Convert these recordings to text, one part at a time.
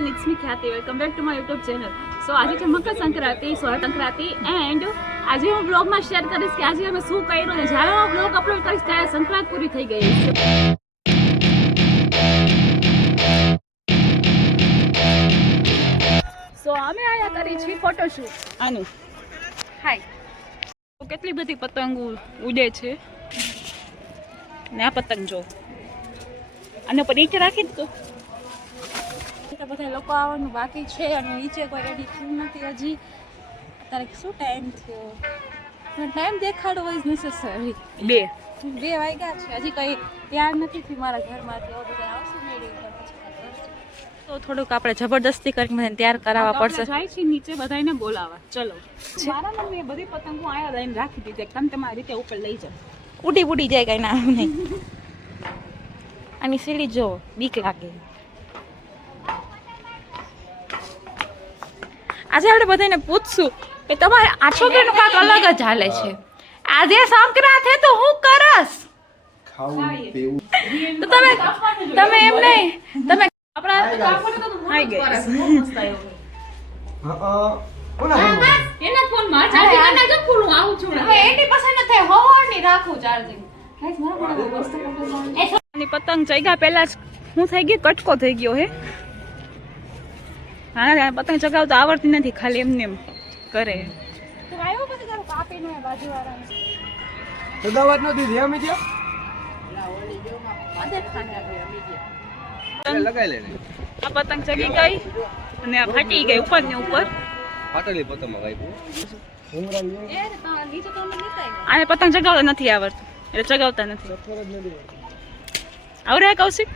everyone, it's me Khyati. Welcome back to my YouTube channel. So આજે છે Makar Sankranti, Sankranti and આજે હું બ્લોગમાં શેર કરીશ કે આજે અમે શું કર્યું ને જ્યારે હું બ્લોગ અપલોડ કરીશ ત્યારે સંક્રાંત પૂરી થઈ ગઈ છે. સો અમે આયા કરી છે ફોટોશૂટ આનું. હાય. કેટલી બધી પતંગો ઉડે છે ને આ પતંગ જો આને પર નીચે રાખી દો. બધા લોકો આવવાનું બાકી છે અને નીચે કોઈ રેડી થયું નથી હજી. અત્યારે શું ટાઈમ થયો? Time દેખાડવો is necessary. 2 વાગ્યા છે હજી કંઈ તૈયાર નથી થી મારા ઘરમાંથી. બધા આવશે મેળી ઉપર તો થોડુંક આપણે જબરદસ્તી કરીને તૈયાર કરાવવા પડશે. જાય છે નીચે બધાને બોલાવવા. ચલો મારા મમ્મીએ બધી પતંગો આયા લઈને રાખી દીધી. તમે તમારી રીતે ઉપર લઈ જાઓ. ઉડી જાય કઈ ના નહીં. આની સીડી જો બીક લાગે. આજે આપણે બધાને પૂછશું કે તમારે આ છોકરીનું કાંક અલગ જ હાલે છે. આજે સંક્રાંત છે તો હું કરસ તો તમે એમ નહીં તમે આપણા હાઈ ગાઈસ એના ફોનમાં ચાર્જિંગ ના જો ફૂલું આવું છું હવે 80% થાય હોવાની રાખું ચાર્જિંગ. ગાઈસ મારા વસ્તુ ની પતંગ ચગ્યા પહેલા હું થઈ ગઈ કટકો થઈ ગયો હે. હા પતંગ ચગાવતા આવડતી નથી ખાલી એમને એમ કરે. તો આવ્યો પછી તારું કાપીને બાજુવાળાને ચગાવત નથી ધ્યાન મી જો ઓલી જો માં અદે ખાના ગયો મી જો લગાઈ લેને. આ પતંગ ચગી ગઈ અને આ ફાટી ગઈ ઉપર ને ઉપર. ફાટેલી પતંગ માં ગાઈ ઉમરા લે એ તો નીચે તો મને નતા આને પતંગ ચગાવતા નથી આવડતું એટલે ચગાવતા નથી. આવડે કૌશિક?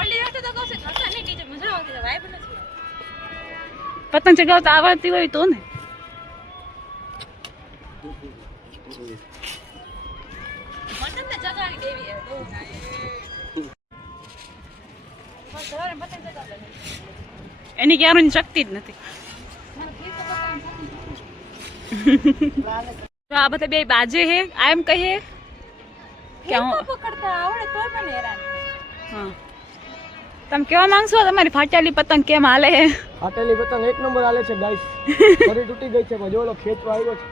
ઓલી વખતે તો કૌશિક હતા નહીં ટીચર મજા આવતી વાઇબ નથી. પતંગ ચગાવતા આવડતી હોય તો ને. પતંગ ને ચગાવી દેવી હે બહુ થાય. બસ સવારે પતંગ ચગાવતા એની ક્યારની શક્તિ જ નથી. આ બધા બે બાજે હે આ એમ કહે કે હું પકડતા આવડે તો મને હેરાન. હા તમે કેવા માંગશો તમારી ફાટેલી પતંગ કેમ હાલે? ફાટેલી પતંગ એક નંબર હાલે છે ગાઈસ. ફરી તૂટી ગઈ છે જો ઓલો ખેંચવા આવ્યો છે.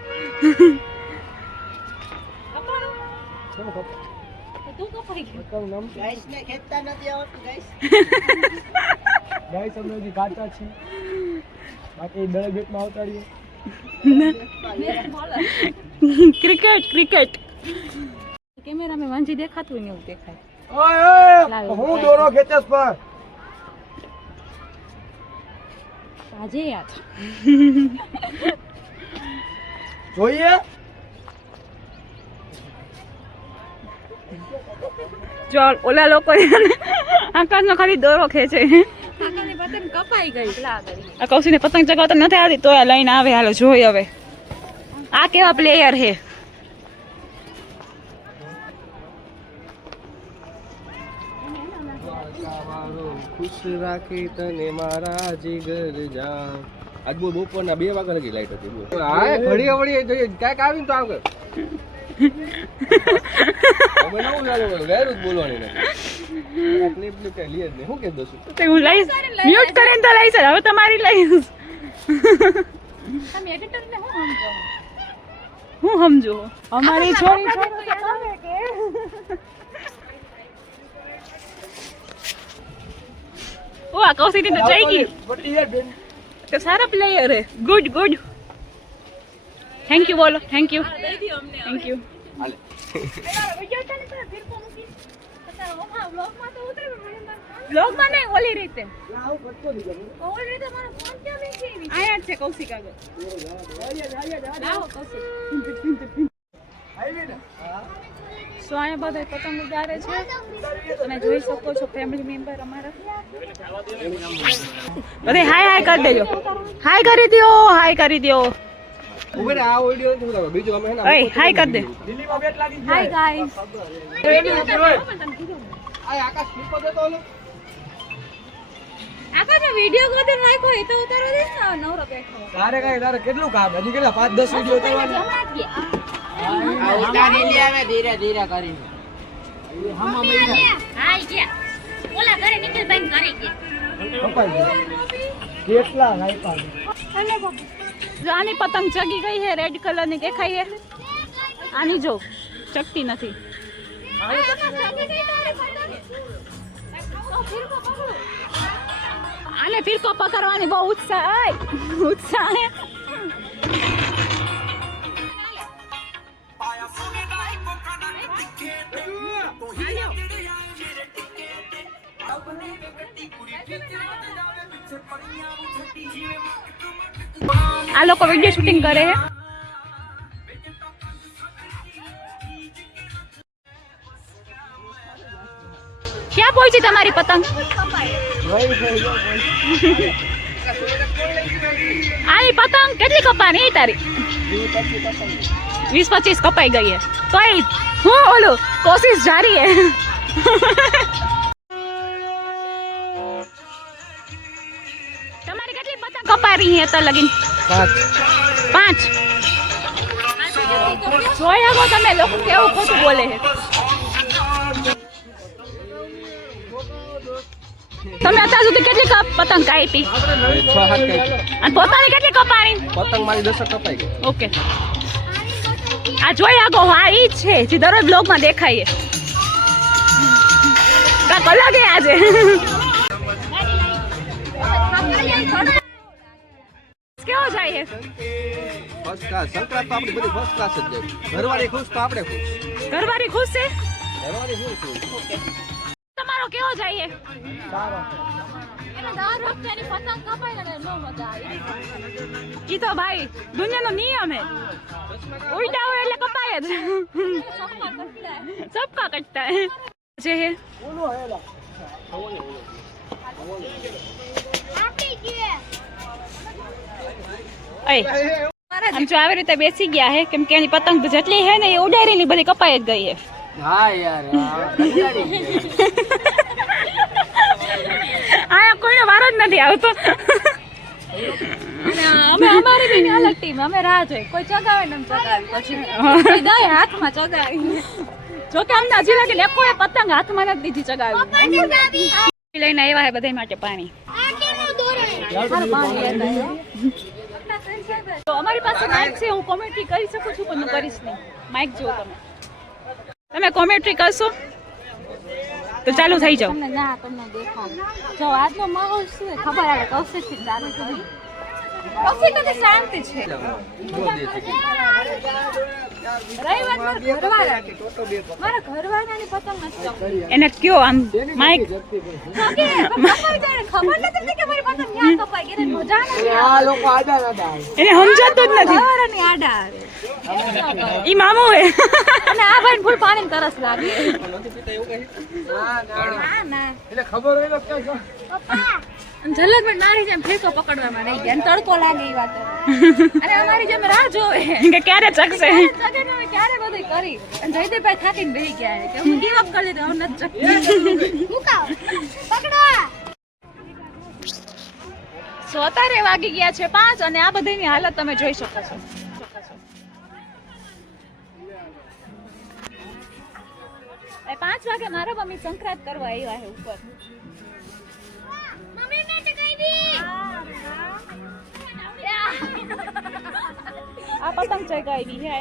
કેમ કપ તું કપાઈ ગયો પતંગ નામ ગાઈસ ને ખેંચતા નથી આવડતું ગાઈસ. ગાઈસ અમે હજી કાચા છે બાકી દળ બેટમાં આવતા રહીએ. ક્રિકેટ કેમેરામાં વાંજી દેખાતું હોય ને એવું દેખાય. ઓય હું દોરો ખેંચસ પર આજે યાદ જોઈએ જો ઓલા લોકો આકાશનો ખાલી દોરો ખેંચે. આકાશની પતંગ કપાઈ ગઈ પેલા આગળ. આ કૌશિકને પતંગ ચગાવતા નથી આવતી તોય લઈને આવે. હાલો જોઈ હવે આ કેવા પ્લેયર હે. ખુશ રાખી તને મારા જીગર જાન. આજ બપોરના 2 વાગ્યા લગી લાઈટ હતી. હા ઘડી વળી જોઈએ કાંઈક આવીને તો આગળ હવે નવું ચાલુ વેરું જ બોલવાની નથી. ક્લિપ ક્લિપ કઈ લે જ નહીં. હું કહી દઉં છું હું લઈશ મ્યુટ કરીને તો લઈશ. હવે તમારી લઈશ. તમે એડિટરને હું સમજો અમારી છોરી ઓ આ કૌશિક તો જઈ ગઈ. તો સારા પ્લેયર હે. ગુડ થેન્ક યુ બોલો. Thank you. બ્લોગમાં નહીં ઓલી રીતે આયા છે કૌશિક આગળ. સો અહીંયા બધા પતંગ ઉડાડે છે અને જોઈ શકો છો ફેમિલી મેમ્બર અમારા. બધે હાય કરી દેજો. હાય કરી દો. ઉભે આ ઓડિયો નથી ઉતારો બીજો અમે હેના હાય કરી દે. દિલ્હીમાં બેટ લાગી છે. Hi guys. આ આકાશ સ્લીપર દેતો ઓલો આકાશ વિડિયો ગોતે નાખ્યો એ તો ઉતારો દે ને નવરો બેઠો. તારે કેટલું કામ હજી કેટલા 5-10 વિડિયો ઉતારવાના. આ ઉતારી લે આવે ધીરે ધીરે કરીને. હામાં મળી જાય. હાય ગયા ઓલા ઘરે નિખિલભાઈ ઘરે ગયા કેટલા રાખ્યા જો આની પતંગ ચગી ગઈ છે, રેડ કલર ની દેખાય છે. આની જો ચગતી નથી. આને ફિરકો પકડવાની બહુ ઉત્સાહ હે. આ લોકો વિડીયો શૂટિંગ કરે છે. ક્યાં પહોંચી તમારી પતંગ? આની પતંગ કેટલી કપાની તારી? 20-25 કપાઈ ગઈ હે. તોય હું ઓલું કોશિશ જારી હે. તમારી કેટલી પતંગ કપારી હે તો લગીન? 5. જોઈ શકો તમે લોકો કેવું ખોટું બોલે છે. તમે અત્યાર સુધી કેટલી પતંગ કાપી? 6-7 અને પોતાની કેટલી કપાણી? પતંગ મારી 10 કપાઈ ગઈ. ઓકે, આ જોઈ આગો. હા, ઈ જ છે જે દરરોજ બ્લોગમાં દેખાય છે. કાંક અલગ હે આજે. કેવો જાય છે? First class. સંક્રાંત તો આપણી બધી ફર્સ્ટ ક્લાસ જ જાય. ઘરવાળી ખુશ તો આપણે ખુશ. ઘરવાળી ખુશ છે? ઘરવાળી ખુશ. તમારો કેવો જાય છે? સારો ઈ તો ભાઈ દુનિયાનો નિયમ હે. ઉઈડા હોય એટલે કપાય જ. સબકા કટતા હે. જે હે આમ જો આવી રીતે બેસી ગયા હે, કેમ કે એની પતંગ જેટલી હે ને એ ઉડાડેલી બધી કપાઈ જ ગઈ હે. હા યાર આયા કોઈનો વારો જ નથી આવતો. અમે અમારી બી અલગ ટીમ, અમે રાહ જોઈ કોઈ ચગાવે ને ચગાવી પછી દઈ હાથમાં ચગાવી. જોકે અમને હજી લાગે ને કોઈ પતંગ હાથમાં નથી દીધી ચગાવી. લઈને આવ્યા હે બધા માટે પાણી. તો અમારી પાસે માઇક છે, હું કોમેન્ટ્રી કરી શકું છું પણ હું કરીશ નહીં. માઇક જો તમે કોમેન્ટ્રી કરશો તો ચાલુ થઈ જાવ. ના તમને દેખાડ જો આજનો માહોલ શું છે ખબર આવે. કૌશિક થી ચાલુ કરી. કૌશિક તો શાંતિ છે. મારા ઘરવાળાની પતંગ નથી. એને કયો આમ માઇક ખબર નથી કે મારી પતંગ ક્યાં કપાઈ ગઈ. મજા નથી. આ લોકો આડા આડા એને સમજાતું જ નથી. ઘરવાળાની આડા ઈ મામો હે. અને આ ભાઈ ફૂલ પાણી તરસ લાગે. ના એટલે ખબર હોય તો ઝલક માં મારી જેમ ફેંકો પકડવામાં રહી ગયા. તડકો લાગે એ વાત. અને અમારી જેમ રાહ જોવે કે ક્યારે ચકશે. ક્યારે બધું કરી અને જયદેવભાઈ થાકીને બેસી ગયા કે હું ગીવ અપ કરી દીધું. હું નથી ચકતી. અત્યારે વાગી ગયા છે 5 અને આ બધાની હાલત તમે જોઈ શકો છો. 5 વાગે મારા મમ્મી સંક્રાંત કરવા આવ્યા છે ઉપર. આ પતંગ ચગાવી છે.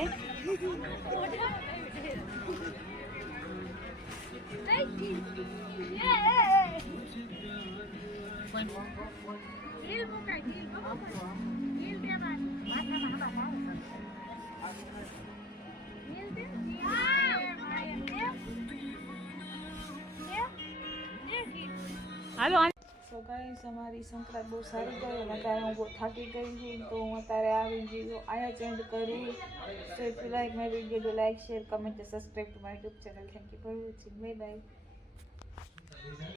હાલો. સો ગાઈસ અમારી સંક્રાંત બહુ સારી ગઈ અને અત્યારે હું બહુ થાકી ગઈ છું તો હું અત્યારે આ વિડીયો અહીંયા ચેન્જ કરું. સો if you like my video do like share comment subscribe to my YouTube channel. Thank you for watching. Bye bye.